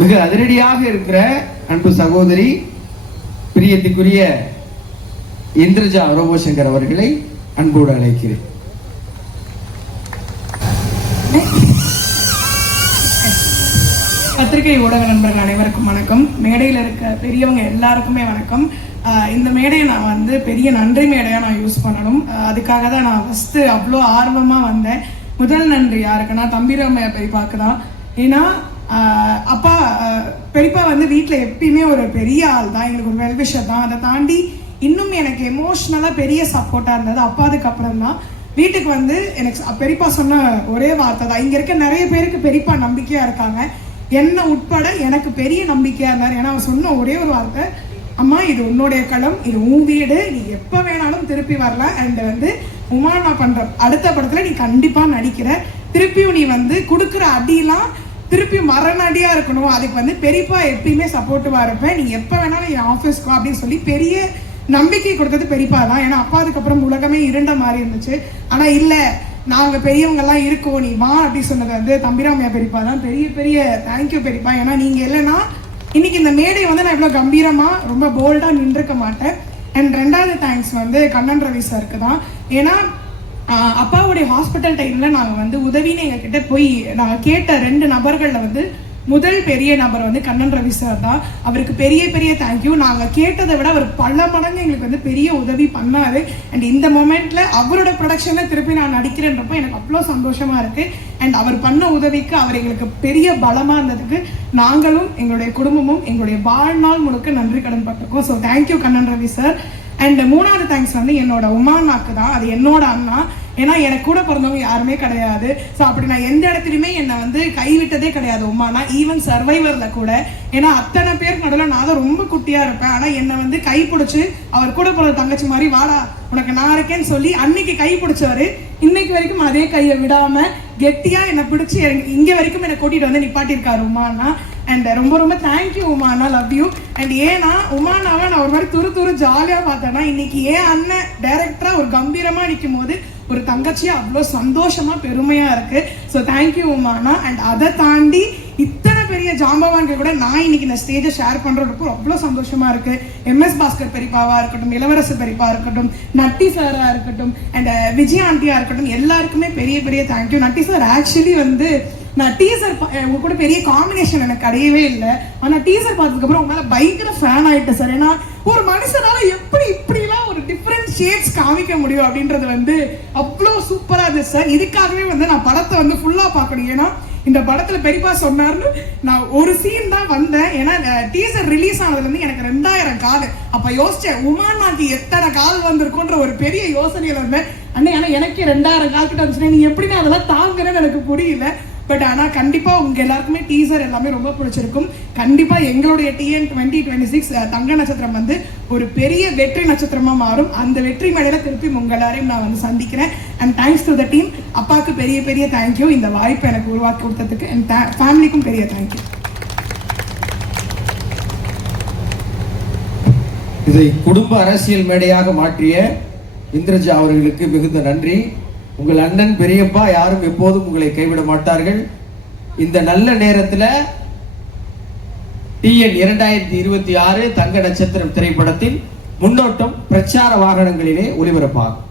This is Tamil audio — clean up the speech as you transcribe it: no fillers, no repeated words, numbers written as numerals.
மிக அதிரடியாக இருக்கிற அன்பு சகோதரி பிரியத்துக்குரிய இந்திரஜா ரோபோசங்கர் அவர்களை அன்போடு அழைக்கிறேன். பத்திரிகை ஊடக நண்பர்கள் அனைவருக்கும் வணக்கம். மேடையில் இருக்க பெரியவங்க எல்லாருக்குமே வணக்கம். இந்த மேடையை நான் பெரிய நன்றி மேடையாக நான் யூஸ் பண்ணணும். அதுக்காக தான் நான் ஃபஸ்ட்டு அவ்வளோ ஆர்வமாக வந்தேன். முதல் நன்றி யாருக்குன்னா தம்பிராமையா பெரியப்பாக்கு தான். ஏன்னா அப்பா பெரியப்பா வீட்டில் எப்பயுமே ஒரு பெரிய ஆள் தான், எங்களுக்கு ஒரு வெல்விஷர் தான். அதை தாண்டி இன்னும் எனக்கு எமோஷ்னலாக பெரிய சப்போர்ட்டாக இருந்தது அப்பாதுக்கு அப்புறம் தான். வீட்டுக்கு எனக்கு பெரியப்பா சொன்ன ஒரே வார்த்தை தான். இங்கே இருக்க நிறைய பேருக்கு பெரியப்பா நம்பிக்கையாக இருக்காங்க, என்ன உட்பட எனக்கு பெரிய நம்பிக்கையாக இருந்தார். ஏன்னா அவர் சொன்ன ஒரே ஒரு வார்த்தை, அம்மா இது உன்னுடைய களம், இது உன் வீடு, நீ எப்போ வேணாலும் திருப்பி வரலாம். அண்ட் உமா நான் பண்ணுற அடுத்த படத்தில் நீ கண்டிப்பாக நடிக்கிற, திருப்பியும் நீ கொடுக்குற அடியெல்லாம் திருப்பி மரணடியா இருக்கணும், அதுக்கு பெரியப்பா எப்பயுமே சப்போர்ட்டிவா இருப்பேன், நீ எப்ப வேணாலும் என் ஆஃபீஸ்க்கோ அப்படின்னு சொல்லி பெரிய நம்பிக்கை கொடுத்தது பெரியப்பா தான். ஏன்னா அப்பா அதுக்கப்புறம் உலகமே இருண்ட மாதிரி இருந்துச்சு. ஆனா இல்ல நாங்க பெரியவங்க எல்லாம் இருக்கோம், நீ வா அப்படி சொன்னது தம்பிராமையா பெரியப்பா தான். பெரிய பெரிய தேங்க்யூ பெரியப்பா. ஏன்னா நீங்க இல்லைன்னா இன்னைக்கு இந்த மேடை நான் இவ்வளவு கம்பீரமா ரொம்ப போல்டா நின்றுக்க மாட்டேன். அண்ட் ரெண்டாவது தேங்க்ஸ் கண்ணன் ரவி சாருக்கு தான். ஏன்னா அப்பாவுடைய ஹாஸ்பிட்டல் டைம்ல நாங்க உதவின்னு எங்க கிட்ட போய் நாங்க கேட்ட 2 நபர்கள்ல முதல் பெரிய நபர் கண்ணன் ரவி சார் தான். அவருக்கு பெரிய பெரிய தேங்க்யூ. நாங்க கேட்டதை விட அவர் பல மடங்கு எங்களுக்கு பெரிய உதவி பண்ணாரு. அண்ட் இந்த மொமெண்ட்ல அவரோட ப்ரொடக்ஷன்ல திருப்பி நான் நடிக்கிறேன்றப்போ எனக்கு அவ்வளோ சந்தோஷமா இருக்கு. அண்ட் அவர் பண்ண உதவிக்கு அவர் எங்களுக்கு பெரிய பலமா இருந்ததுக்கு நாங்களும் எங்களுடைய குடும்பமும் எங்களுடைய வாழ்நாள் முழுக்க நன்றி கடன் பட்டிருக்கோம். So thank you Kannan Ravi sir. And மூணாவது தேங்க்ஸ் என்னோட உமானாக்கு தான். அது என்னோட அண்ணா. ஏன்னா எனக்கு கூட பிறந்தவங்க யாருமே கிடையாது. ஸோ அப்படி நான் எந்த இடத்துலையுமே என்னை கைவிட்டதே கிடையாது உமானா. ஈவன் சர்வைவர்ல கூட, ஏன்னா அத்தனை பேருக்கு நடுவில் நான் தான் ரொம்ப குட்டியா இருப்பேன். ஆனா என்னை கை பிடிச்சி அவர் கூட பிறந்த தங்கச்சி மாதிரி வாடா உனக்கு நான் இருக்கேன்னு சொல்லி அன்னைக்கு கை பிடிச்சவரு இன்னைக்கு வரைக்கும் அதே கையை விடாம கெட்டியா என்னை பிடிச்சி இங்க வரைக்கும் என்னை கூட்டிட்டு நிப்பாட்டியிருக்காரு உமானா. அண்ட் ரொம்ப ரொம்ப தேங்க்யூ உமானா, லவ் யூ. அண்ட் ஏன்னா உமானாவை நான் ஒரு மாதிரி துரு ஜாலியா பார்த்தேன்னா இன்னைக்கு ஏன் அண்ணன் டைரக்டரா ஒரு கம்பீரமா நிற்கும் போது ஒரு தங்கச்சியா அவ்வளோ சந்தோஷமா பெருமையா இருக்கு. So thank you உமானா. அண்ட் அதை தாண்டி இத்தனை பெரிய ஜாம்பவான்கள் கூட நான் இன்னைக்கு இந்த ஸ்டேஜை ஷேர் பண்றதுக்கு அவ்வளோ சந்தோஷமா இருக்கு. MS பாஸ்கர் பெரியப்பாவா இருக்கட்டும், இளவரசு பெரியப்பா இருக்கட்டும், நட்டி சாரா இருக்கட்டும், அண்ட் விஜய் ஆண்டியா இருக்கட்டும், எல்லாருக்குமே பெரிய பெரிய தேங்க்யூ. நட்டி சார் ஆக்சுவலி நான் டீசர் உங்க கூட பெரிய காம்பினேஷன் எனக்கு கிடையவே இல்லை. ஆனா டீசர் பார்த்ததுக்கு அப்புறம் உங்களால பயங்கர ஃபேன் ஆயிட்டேன் சார். ஏன்னா ஒரு மனுஷனால எப்படி இப்படிலாம் ஒரு டிஃப்ரெண்ட் ஷேட்ஸ் காமிக்க முடியும் அப்படின்றது அவ்வளோ சூப்பரா இருந்துச்சு சார். இதுக்காகவே நான் படத்தை ஃபுல்லா பார்க்கணும். ஏன்னா இந்த படத்துல பெரியப்பா சொன்னார்னு நான் ஒரு சீன் தான் வந்தேன். ஏன்னா டீசர் ரிலீஸ் ஆனதுல எனக்கு 2000 கால். அப்ப யோசிச்சேன் உமானாக்கு எத்தனை கால் வந்திருக்குன்ற ஒரு பெரிய யோசனையில இருந்தேன். அண்ணே ஆனா எனக்கு 2000 கால் கிட்ட வந்துச்சுன்னா நீ எப்படி அதெல்லாம் தாங்குறேன்னு எனக்கு புரியல. பட் ஆனா கண்டிப்பா உங்க எல்லாருக்குமே டீசர் எல்லாமே ரொம்ப பிடிச்சிருக்கும். கண்டிப்பா எங்களுடைய TN 2026 தங்க நட்சத்திரம் ஒரு பெரிய வெற்றி நட்சத்திரமா மாறும். அந்த வெற்றி மேடையில திருப்பி உங்க எல்லாரையும் நான் சந்திக்கிறேன். And thanks to the team. அப்பாவுக்கு பெரிய பெரிய தேங்க்யூ இந்த வாய்ப்பை எனக்கு உருவாக்கி கொடுத்ததுக்கு. அண்ட் ஃபேமிலிக்கும் பெரிய தேங்க்யூ. இதை குடும்ப அரசியல் மேடையாக மாற்றிய இந்திரஜா அவர்களுக்கு மிகுந்த நன்றி. உங்கள் அண்ணன் பெரியப்பா யாரும் எப்போதும் உங்களை கைவிட மாட்டார்கள். இந்த நல்ல நேரத்தில் TN 2026 தங்க நட்சத்திரம் திரைப்படத்தின் முன்னோட்டம் பிரச்சார வாகனங்களிலே ஒளிபரப்பாகும்.